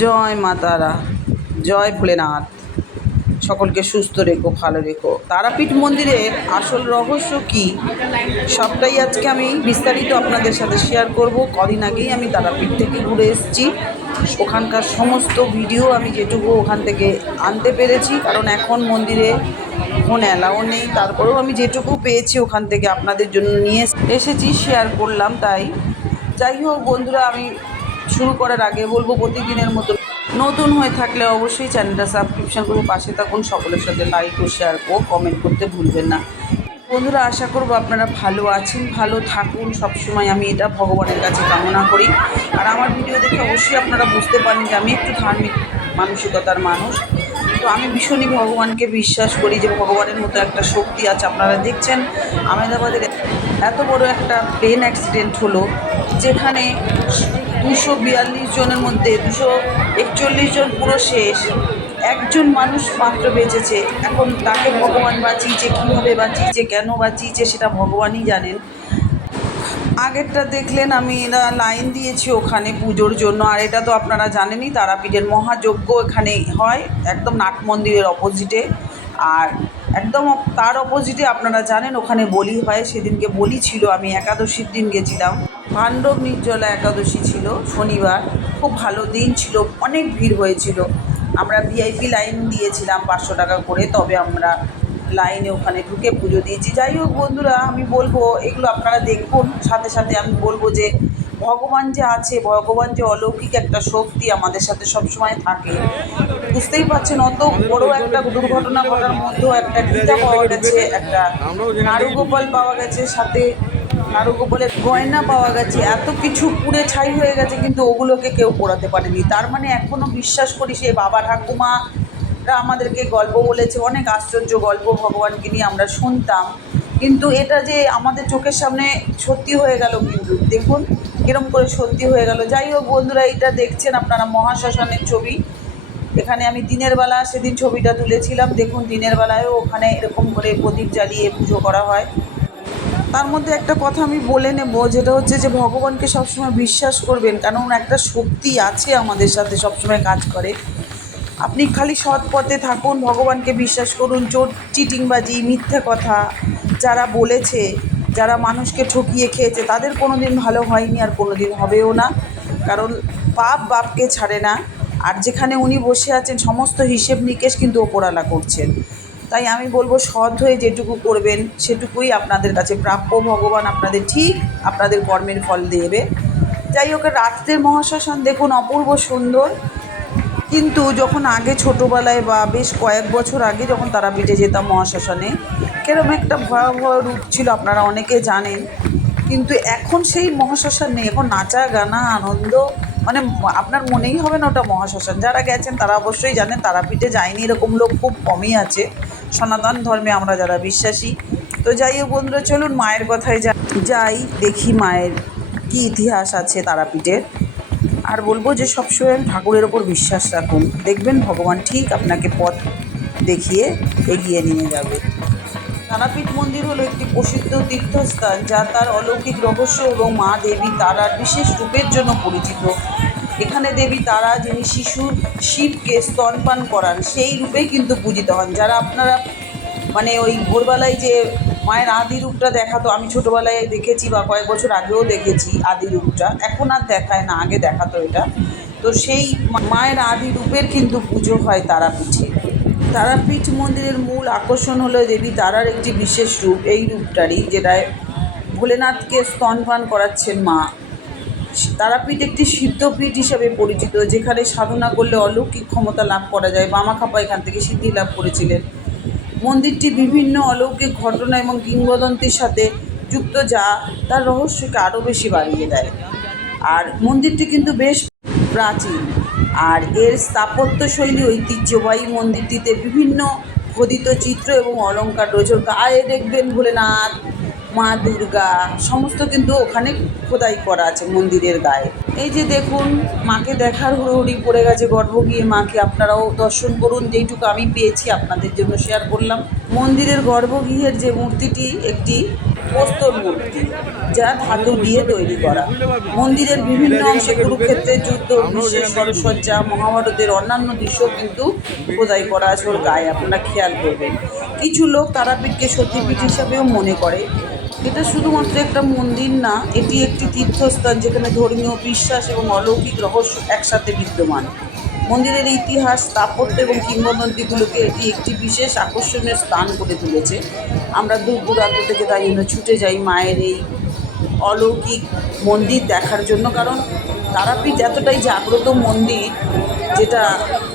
জয় মা তারা, জয় ভোলেনাথ। সকলকে সুস্থ রেখো, ভালো রেখো। তারাপীঠ মন্দিরের আসল রহস্য কি? সবটাই আজকে আমি বিস্তারিত আপনাদের সাথে শেয়ার করব। কদিন আগেই আমি তারাপীঠ থেকে ঘুরে এসেছি। ওখানকার সমস্ত ভিডিও আমি যেটুকু ওখান থেকে আনতে পেরেছি। কারণ এখন মন্দিরে ফোন অ্যালাও নেই। তারপরেও আমি যেটুকু পেয়েছি ওখান থেকে আপনাদের জন্য নিয়ে এসেছি শেয়ার করলাম, তাই। যাই হোক বন্ধুরা, আমি শুরু করার আগে বলব প্রতিদিনের মতো। নতুন হয়ে থাকলে অবশ্যই চ্যানেলটা সাবস্ক্রিপশন করে পাশে থাকুন, সকলের সাথে লাইক ও শেয়ার ও কমেন্ট করতে ভুলবেন না। বন্ধুরা, আশা করব আপনারা ভালো আছেন, ভালো থাকুন। সবসময় আমি এটা ভগবানের কাছে কামনা করি। আর আমার ভিডিও দেখে অবশ্যই আপনারা বুঝতে পারেন যে আমি একটু ধার্মিক মানসিকতার মানুষ। তো আমি ভীষণই ভগবানকে বিশ্বাস করি যে ভগবানের মতো একটা শক্তি আছে। আপনারা দেখছেন, আহমেদাবাদের এত বড় একটা প্লেন অ্যাক্সিডেন্ট হলো, যেখানে দুশো বিয়াল্লিশ জনের মধ্যে দুশো একচল্লিশ জন পুরো শেষ। একজন মানুষ মাত্র বেঁচেছে। এখন তাকে ভগবান বাঁচিয়েছে, কীভাবে বাঁচিয়েছে, কেন বাঁচিয়েছে সেটা ভগবানই জানেন। আগেরটা দেখলেন আমি লাইন দিয়েছি ওখানে পুজোর জন্য। আর এটা তো আপনারা জানেনই, তারাপীঠের মহাযজ্ঞ এখানে হয়, একদম নাট মন্দিরের অপোজিটে আর একদম তার অপোজিটে আপনারা জানেন, ওখানে বলি হয়। সেদিনকে বলি ছিল, আমি একাদশীর দিন গেছিলাম। পাণ্ডব নির্জলা একাদশী ছিল শনিবার। খুব ভালো দিন ছিল অনেক ভিড় হয়েছিল। আমরা ভিআইপি লাইন দিয়েছিলাম পাঁচশো টাকা করে তবে আমরা লাইনে ওখানে ঢুকে পুজো দিয়েছি। যাই হোক বন্ধুরা আমি বলব এগুলো আপনারা দেখুন। সাথে সাথে আমি বলব যে ভগবান যে আছে ভগবান যে অলৌকিক একটা শক্তি আমাদের সাথে সবসময় থাকে। বুঝতেই পারছেন অত বড় একটা দুর্ঘটনা ঘটার মধ্যেও একটা গীতা পাওয়া গেছে একটা নারুগোপাল পাওয়া গেছে সাথে নারুগোপালের গয়না পাওয়া গেছে, এত কিছু পুড়ে ছাই হয়ে গেছে, কিন্তু ওগুলোকে কেউ পোড়াতে পারেনি। তার মানে এখনও বিশ্বাস করি সে বাবা ঠাকুমা আমাদেরকে গল্প বলেছে, অনেক আশ্চর্য গল্প ভগবানকে নিয়ে আমরা শুনতাম। কিন্তু এটা যে আমাদের চোখের সামনে সত্যি হয়ে গেল কিন্তু, দেখুন কিরম করে সত্যি হয়ে গেল। যাই হোক বন্ধুরা, এটা দেখছেন আপনারা মহাশ্মশানের ছবি। এখানে আমি দিনের বেলা সেদিন ছবিটা তুলেছিলাম, দেখুন দিনের বেলায়ও ওখানে এরকম করে প্রদীপ জ্বালিয়ে পুজো করা হয়। তার মধ্যে একটা কথা আমি বলে নেব, যেটা হচ্ছে যে ভগবানকে সবসময় বিশ্বাস করবেন, কারণ একটা শক্তি আছে আমাদের সাথে সবসময় কাজ করে। আপনি খালি সৎ পথে থাকুন, ভগবানকে বিশ্বাস করুন, চোর, চিটিংবাজি, মিথ্যে কথা যারা বলেছে, যারা মানুষকে ঠকিয়ে খেয়েছে, তাদের কোনো দিন ভালো হয়নি আর কোনো দিন হবেও না। কারণ পাপ বাপকে ছাড়ে না, আর যেখানে উনি বসে আছেন, সমস্ত হিসেব নিকেশ কিন্তু ওপরালা করছেন। তাই আমি বলব সৎ হয়ে যেটুকু করবেন, সেটুকুই আপনাদের কাছে প্রাপ্য। ভগবান আপনাদের ঠিক আপনাদের কর্মের ফল দেবে। যাই হোক, রাত্রের মহাশ্মশান দেখুন অপূর্ব সুন্দর। কিন্তু যখন আগে ছোটোবেলায় বা বেশ কয়েক বছর আগে যখন তারাপীঠে যেতাম মহাশ্মশানে কিরম একটা ভয়াবহ রূপ ছিল, আপনারা অনেকে জানেন। কিন্তু এখন সেই মহাশ্মশান নেই, এখন নাচা, গানা, আনন্দ মানে আপনার মনেই হবে না ওটা মহাশ্মশান। যারা গেছেন তারা অবশ্যই জানেন, তারাপীঠে যায়নি এরকম লোক খুব কমই আছে। সনাতন ধর্মে আমরা যারা বিশ্বাসী। তো যাই হোক বন্ধুরা, চলুন মায়ের কথায় যাই, দেখি মায়ের কি ইতিহাস আছে তারাপীঠের। আর বলব যে সবসময় ঠাকুরের ওপর বিশ্বাস রাখুন। দেখবেন ভগবান ঠিক আপনাকে পথ দেখিয়ে এগিয়ে নিয়ে যাবে। তারাপীঠ মন্দির হলো একটি প্রসিদ্ধ তীর্থস্থান, যা তার অলৌকিক রহস্য এবং মা দেবী তারার বিশেষ রূপের জন্য পরিচিত। এখানে দেবী, তারা যিনি শিশু, শিবকে স্তনপান করান, সেই রূপেই কিন্তু পূজিত হন। যারা আপনারা মানে ওই ভোরবেলায় যে মায়ের আদি রূপটা দেখাতো আমি ছোটোবেলায় দেখেছি বা কয়েক বছর আগেও দেখেছি আদি রূপটা, এখন আর দেখায় না, আগে দেখাতো এটা। তো সেই মায়ের আদি রূপের কিন্তু পুজো হয় তারাপীঠে। তারাপীঠ মন্দিরের মূল আকর্ষণ হলো দেবী, তারার একটি বিশেষ রূপ, এই রূপটারই, যেটায় ভোলেনাথকে স্তনপান করাচ্ছেন মা। তারাপীঠ একটি সিদ্ধপীঠ হিসাবে পরিচিত, যেখানে সাধনা করলে অলৌকিক ক্ষমতা লাভ করা যায়। বামাখাপা এখান থেকে সিদ্ধি লাভ করেছিলেন। মন্দিরটি বিভিন্ন অলৌকিক ঘটনা এবং কিংবদন্তির সাথে যুক্ত, যা তার রহস্যকে আরও বেশি বাড়িয়ে দেয়। আর মন্দিরটি কিন্তু বেশ প্রাচীন। আর এর স্থাপত্যশৈলী, ঐতিহ্যবাহী মন্দিরটিতে বিভিন্ন খোদিত চিত্র এবং অলঙ্কার রয়েছে। গায়ে দেখবেন ভোলেনাথ। মা দুর্গা, সমস্ত কিন্তু ওখানে খোদাই করা আছে মন্দিরের গায়ে। এই যে দেখুন, মাকে দেখার হুড়োহুড়ি পড়ে গেছে গর্ভ গিয়ে। মাকে আপনারাও দর্শন করুন, যেইটুকু আমি পেয়েছি আপনাদের জন্য শেয়ার করলাম। মন্দিরের গর্ভগৃহের যে মূর্তিটি, একটি প্রস্তর মূর্তি, যা ধাতু দিয়ে তৈরি করা। মন্দিরের বিভিন্ন অংশে কুরুক্ষেত্রের যুদ্ধ বিশেষ সরসজ্জা, মহাভারতের অন্যান্য দৃশ্য কিন্তু খোদাই করা আছে ওর গায়ে। আপনারা খেয়াল করবেন। কিছু লোক তারাপীঠকে সতীপীঠ হিসাবেও মনে করে। এটা শুধুমাত্র একটা মন্দির না, এটি একটি তীর্থস্থান যেখানে ধর্মীয় বিশ্বাস এবং অলৌকিক রহস্য একসাথে বিদ্যমান। মন্দিরের ইতিহাস, স্থাপত্য এবং কিংবদন্তিগুলোকে এটি একটি বিশেষ আকর্ষণীয় স্থান করে তুলেছে। আমরা দূর দূরান্ত থেকে তাই জন্য ছুটে যাই মায়ের এই অলৌকিক মন্দির দেখার জন্য, কারণ তারাপীঠ এতটাই জাগ্রত মন্দির যেটা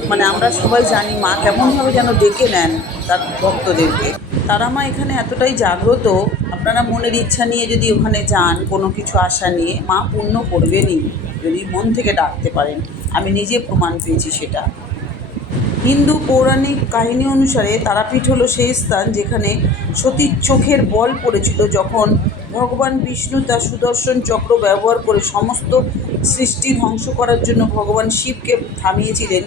মানে আমরা সবাই জানি মা কেমনভাবে যেন ডেকে নেন তার ভক্তদেরকে। তারা মা এখানে এতটাই জাগ্রত, আপনারা মনের ইচ্ছা নিয়ে যদি ওখানে যান, কোনো কিছু আশা নিয়ে, মা পূর্ণ করবেনই, যদি মন থেকে ডাকতে পারেন। আমি নিজে প্রমাণ পেয়েছি সেটা। হিন্দু পৌরাণিক কাহিনী অনুসারে তারাপীঠ হলো সেই স্থান যেখানে সতীর চোখের বল পড়েছিল যখন ভগবান বিষ্ণু তার সুদর্শন চক্র ব্যবহার করে সমস্ত সৃষ্টি ধ্বংস করার জন্য ভগবান শিবকে থামিয়েছিলেন।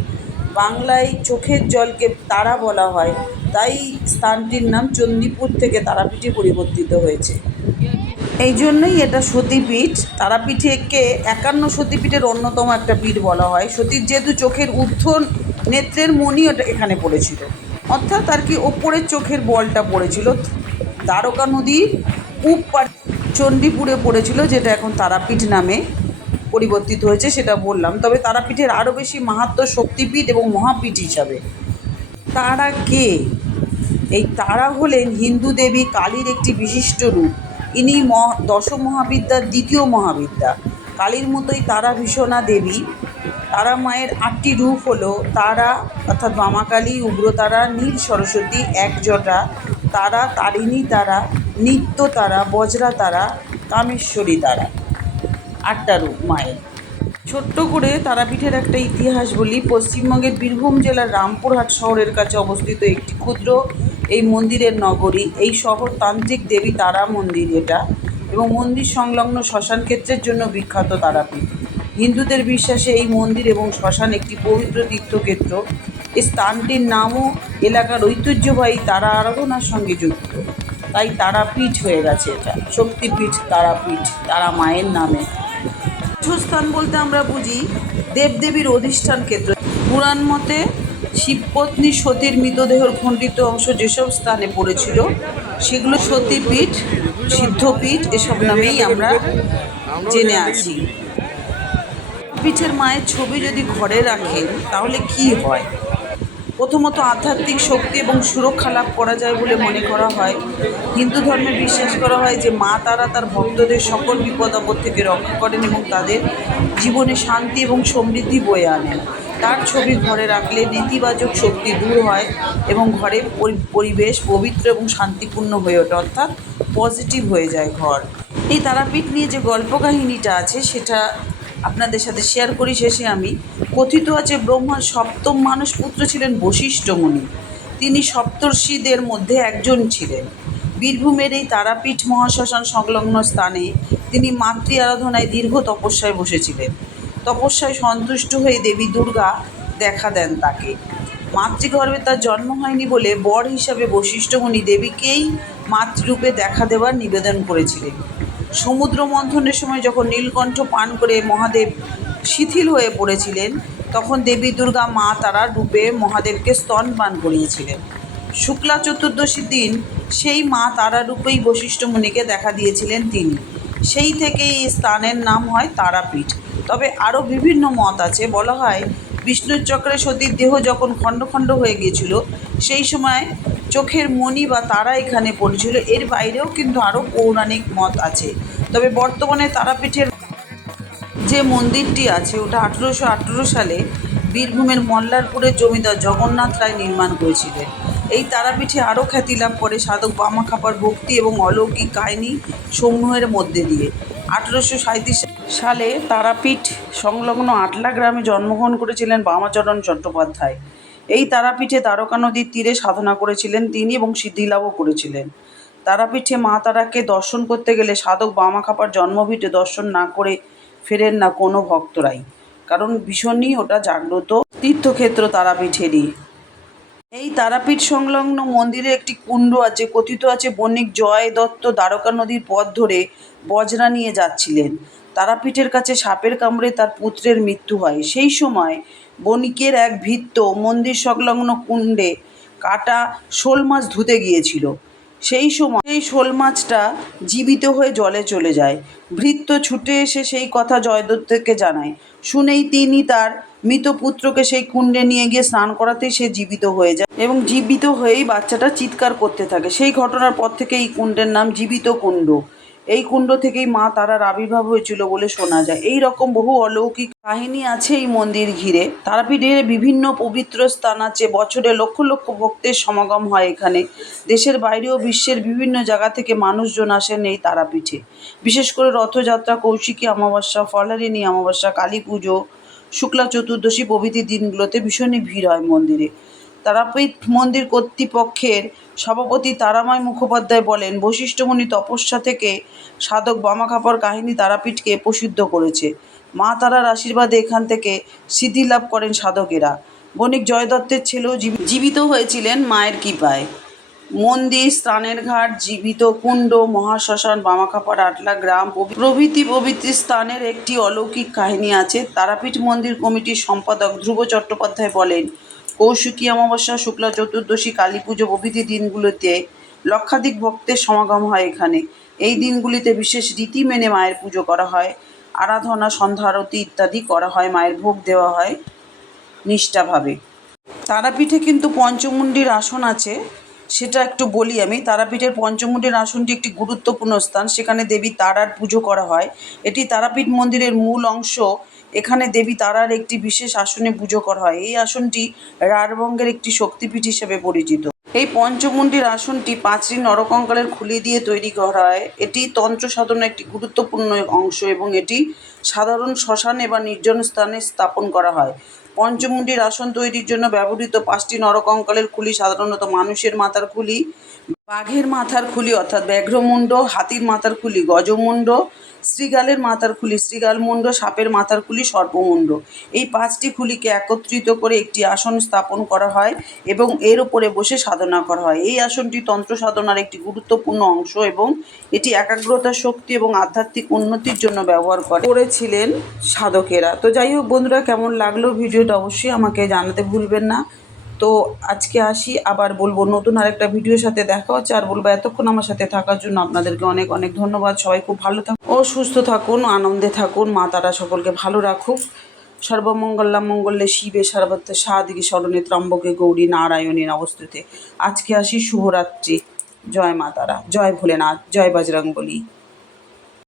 বাংলায় চোখের জলকে তারা বলা হয়। তাই স্থানটির নাম চণ্ডীপুর থেকে তারাপীঠে পরিবর্তিত হয়েছে। এই জন্যই এটা সতীপীঠ। তারাপীঠেকে একান্ন সতীপীঠের অন্যতম একটা পীঠ বলা হয়। সতীর যেহেতু চোখের ঊর্ধ্ব নেত্রের মণি ওটা এখানে পড়েছিল। অর্থাৎ আর কি ওপরের চোখের বলটা পড়েছিল। দ্বারকা পূব পাড় চণ্ডীপুরে পড়েছিল, যেটা এখন তারাপীঠ নামে। পরিবর্তিত হয়েছে, সেটা বললাম। তবে তারাপীঠের আরও বেশি মাহাত্ম শক্তিপীঠ এবং মহাপীঠ হিসাবে। তারা কে? এই তারা হলেন হিন্দু দেবী কালীর একটি বিশিষ্ট রূপ। ইনি দশ মহাবিদ্যার দ্বিতীয় মহাবিদ্যা। কালীর মতোই তারা ভীষণা দেবী। তারা মায়ের আটটি রূপ হলো তারা, অর্থাৎ বামাকালী, উগ্রতারা, নীল সরস্বতী, একজটা তারা, তারিণী তারা, নিত্য তারা বজ্রা তারা কামেশ্বরী তারা। আটটা রূপ মায়ের। ছোট্ট করে তারাপীঠের একটা ইতিহাস বলি, পশ্চিমবঙ্গের বীরভূম জেলার রামপুরহাট শহরের কাছে অবস্থিত একটি ক্ষুদ্র এই মন্দিরের নগরী। এই শহর তান্ত্রিক দেবী তারা মন্দির এটা এবং মন্দির সংলগ্ন শ্মশান ক্ষেত্রের জন্য বিখ্যাত তারাপীঠ। হিন্দুদের বিশ্বাসে এই মন্দির এবং শ্মশান একটি পবিত্র তীর্থক্ষেত্র। এই স্থানটির নামও এলাকার ঐতিহ্যবাহী তারা আরাধনার সঙ্গে যুক্ত। তাই তারাপীঠ হয়ে গেছে এটা, শক্তিপীঠ তারাপীঠ, তারা মায়ের নামে। তীর্থস্থান বলতে আমরা বুঝি দেবদেবীর অধিষ্ঠান ক্ষেত্র। পুরাণ মতে শিবপত্নী সতীর মৃতদেহর খণ্ডিত অংশ যেসব স্থানে পড়েছিল, সেগুলো সতীপীঠ, সিদ্ধপীঠ এসব নামেই আমরা জেনে আছি। পীঠের মায়ের ছবি যদি ঘরে রাখেন, তাহলে কি হয়? প্রথমত আধ্যাত্মিক শক্তি এবং সুরক্ষা লাভ করা যায় বলে মনে করা হয়। হিন্দু ধর্মে বিশ্বাস করা হয় যে মা, তারা তার ভক্তদের সকল বিপদ, আপদ থেকে রক্ষা করেন এবং তাদের জীবনে শান্তি এবং সমৃদ্ধি বয়ে আনেন। তার ছবি ঘরে রাখলে নেতিবাচক শক্তি দূর হয় এবং পরি- পরিবেশ পবিত্র এবং শান্তিপূর্ণ হয়ে ওঠে, অর্থাৎ পজিটিভ হয়ে যায় ঘর। এই তারাপীঠ নিয়ে যে গল্প কাহিনীটা আছে, সেটা আপনাদের সাথে শেয়ার করি শেষে আমি, কথিত আছে ব্রহ্মার সপ্তম মানুষ পুত্র ছিলেন বশিষ্ঠ মুনি। তিনি সপ্তর্ষিদের মধ্যে একজন ছিলেন। বীরভূমের এই তারাপীঠ মহাশ্মশান সংলগ্ন স্থানে তিনি মাতৃ আরাধনায় দীর্ঘ তপস্যায় বসেছিলেন। তপস্যায় সন্তুষ্ট হয়ে দেবী দুর্গা দেখা দেন তাকে। মাতৃগর্ভে তার জন্ম হয়নি বলে বর হিসাবে বশিষ্ঠমণি দেবীকেই মাতৃরূপে দেখা দেওয়ার নিবেদন করেছিলেন। সমুদ্র মন্থনের সময় যখন নীলকণ্ঠ পান করে মহাদেব শিথিল হয়ে পড়েছিলেন, তখন দেবী দুর্গা মা তারা রূপে মহাদেবকে স্তন পান করিয়েছিলেন। শুক্লা চতুর্দশীর দিন সেই মা তারা রূপেই বশিষ্ঠ মুনিকে দেখা দিয়েছিলেন তিনি। সেই থেকেই এই স্থানের নাম হয় তারাপীঠ। তবে আরও বিভিন্ন মত আছে। বলা হয়, বিষ্ণুর চক্রে সতীর দেহ যখন খণ্ড খণ্ড হয়ে গিয়েছিল, সেই সময় চোখের মণি বা তারা এখানে পড়েছিল। এর বাইরেও কিন্তু আরও পৌরাণিক মত আছে। তবে বর্তমানে তারাপীঠের যে মন্দিরটি আছে, ওটা আঠেরোশো আঠেরো সালে বীরভূমের মল্লারপুরের জমিদার জগন্নাথ রায় নির্মাণ করেছিলেন। এই তারাপীঠে আরও খ্যাতি লাভ করে সাধক বামাখাপার ভক্তি এবং অলৌকিক কাহিনী সমূহের মধ্যে দিয়ে। আঠেরোশো সাঁত্রিশ সালে তারাপীঠ সংলগ্ন আটলা গ্রামে জন্মগ্রহণ করেছিলেন বামাচরণ চট্টোপাধ্যায়। এই তারাপীঠে দ্বারকা নদীর তীরে সাধনা করেছিলেন তিনি এবং সিদ্ধিলাভও করেছিলেন। তারাপীঠে মা তারাকে দর্শন করতে গেলে সাধক বামাখাপার জন্মভিটে দর্শন না করে ফেরেন না কোনো ভক্তরাই। কারণ ভীষণই ওটা জাগ্রত তীর্থক্ষেত্র তারাপীঠেরই। এই তারাপীঠ সংলগ্ন মন্দিরে একটি কুণ্ড আছে, কথিত আছে, বণিক জয় দত্ত দ্বারকা নদীর পথ ধরে বজরা নিয়ে যাচ্ছিলেন। তারাপীঠের কাছে সাপের কামড়ে তার পুত্রের মৃত্যু হয়। সেই সময় বণিকের এক ভৃত্য মন্দির সংলগ্ন কুণ্ডে কাটা শোল মাছ ধুতে গিয়েছিল। সেই সময় সেই শোল মাছটা জীবিত হয়ে জলে চলে যায়। ভৃত্য ছুটে এসে সেই কথা জয়দত্তকে জানায়। শুনেই তিনি তার মৃত পুত্রকে সেই কুণ্ডে নিয়ে গিয়ে স্নান করাতেই সে জীবিত হয়ে যায় এবং জীবিত হয়েই বাচ্চাটা চিৎকার করতে থাকে। সেই ঘটনার পর থেকে এই কুণ্ডের নাম জীবিত কুণ্ড। এই কুণ্ড থেকেই মা তারার আবির্ভাব হয়েছিল বলে শোনা যায়। এই রকম বহু অলৌকিক কাহিনী আছে এই মন্দির ঘিরে। তারাপীঠের বিভিন্ন পবিত্র স্থান আছে। বছরে লক্ষ লক্ষ ভক্তের সমাগম হয় এখানে। দেশের বাইরেও বিশ্বের বিভিন্ন জায়গা থেকে মানুষজন আসেন এই তারাপীঠে। বিশেষ করে রথযাত্রা, কৌশিকী অমাবস্যা, ফলহারিণী অমাবস্যা, কালী পুজো, শুক্লা চতুর্দশী প্রভৃতি দিনগুলোতে ভীষণই ভিড় হয় মন্দিরে। তারাপীঠ মন্দির কর্তৃপক্ষের সভাপতি তারাময় মুখোপাধ্যায় বলেন, বশিষ্ঠমণি তপস্যা থেকে সাধক বামাখাপর কাহিনী তারাপীঠকে প্রসিদ্ধ করেছে। মা তারার আশীর্বাদে এখান থেকে সিদ্ধি লাভ করেন সাধকেরা। বণিক জয়দত্তের ছেলেও জীবি- জীবিত হয়েছিলেন মায়ের কৃপায়। মন্দির, স্নানের ঘাট, জীবিত কুণ্ড, মহাশ্মশান বামাখাপাড় আটলা গ্রাম প্রভৃতি প্রভৃতি স্থানের একটি অলৌকিক কাহিনী আছে। তারাপীঠ মন্দির কমিটির সম্পাদক ধ্রুব চট্টোপাধ্যায় বলেন কৌশিকী অমাবস্যা, শুক্লা চতুর্দশী, কালী পুজো প্রভৃতি দিনগুলোতে লক্ষাধিক ভক্তের সমাগম হয় এখানে। এই দিনগুলিতে বিশেষ রীতি মেনে মায়ের পুজো করা হয়, আরাধনা, সন্ধ্যা আরতি ইত্যাদি করা হয়, মায়ের ভোগ দেওয়া হয় নিষ্ঠাভাবে। তারাপীঠে কিন্তু পঞ্চমুণ্ডির আসন আছে। সেটা একটু বলি আমি। তারাপীঠের পঞ্চমুণ্ডির আসনটি একটি গুরুত্বপূর্ণ স্থান। সেখানে দেবী তারার পুজো করা হয়। এটি তারাপীঠ মন্দিরের মূল অংশ। এখানে দেবী তারার একটি বিশেষ আসনে পুজো করা হয়। এই আসনটি রাঢ়বঙ্গের একটি শক্তিপীঠ হিসেবে পরিচিত। এই পঞ্চমুণ্ডির আসনটি পাঁচটি নরকঙ্কালের খুলি দিয়ে তৈরি করা হয়। এটি তন্ত্র সাধনার একটি গুরুত্বপূর্ণ অংশ এবং এটি সাধারণ শ্মশানে বা নির্জন স্থানে স্থাপন করা হয়। পঞ্চমুণ্ডির আসন তৈরির জন্য ব্যবহৃত পাঁচটি নরকঙ্কালের খুলি সাধারণত মানুষের মাথার খুলি বাঘের মাথার খুলি অর্থাৎ ব্যাঘ্রমুণ্ড, হাতির মাথার খুলি গজমুণ্ড শ্রীগালের মাথার খুলি শ্রীগালমুণ্ড সাপের মাথার খুলি সর্পমুণ্ড। এই পাঁচটি খুলিকে একত্রিত করে একটি আসন স্থাপন করা হয় এবং এর উপরে বসে সাধনা করা হয়। এই আসনটি তন্ত্র সাধনার একটি গুরুত্বপূর্ণ অংশ এবং এটি একাগ্রতা, শক্তি এবং আধ্যাত্মিক উন্নতির জন্য ব্যবহার করে করেছিলেন সাধকেরা। তো যাই হোক বন্ধুরা, কেমন লাগল ভিডিওটা অবশ্যই আমাকে জানাতে ভুলবেন না। তো আজকে আসি, আবার বলব নতুন আরেকটা ভিডিওর সাথে দেখা হচ্ছে আর বলব এতক্ষণ আমার সাথে থাকার জন্য আপনাদেরকে অনেক অনেক ধন্যবাদ। সবাই খুব ভালো থাকুন ও সুস্থ থাকুন, আনন্দে থাকুন, মা তারা সকলকে ভালো রাখুক। সর্বমঙ্গলা মঙ্গলে শিবে সর্বত্র সাদিকে স্মরণে ত্রম্বকে গৌরী নারায়ণের অবস্থিতে আজকে আসি, শুভরাত্রি। জয় মা তারা, জয় ভোলেনাথ, জয় বজরং বলি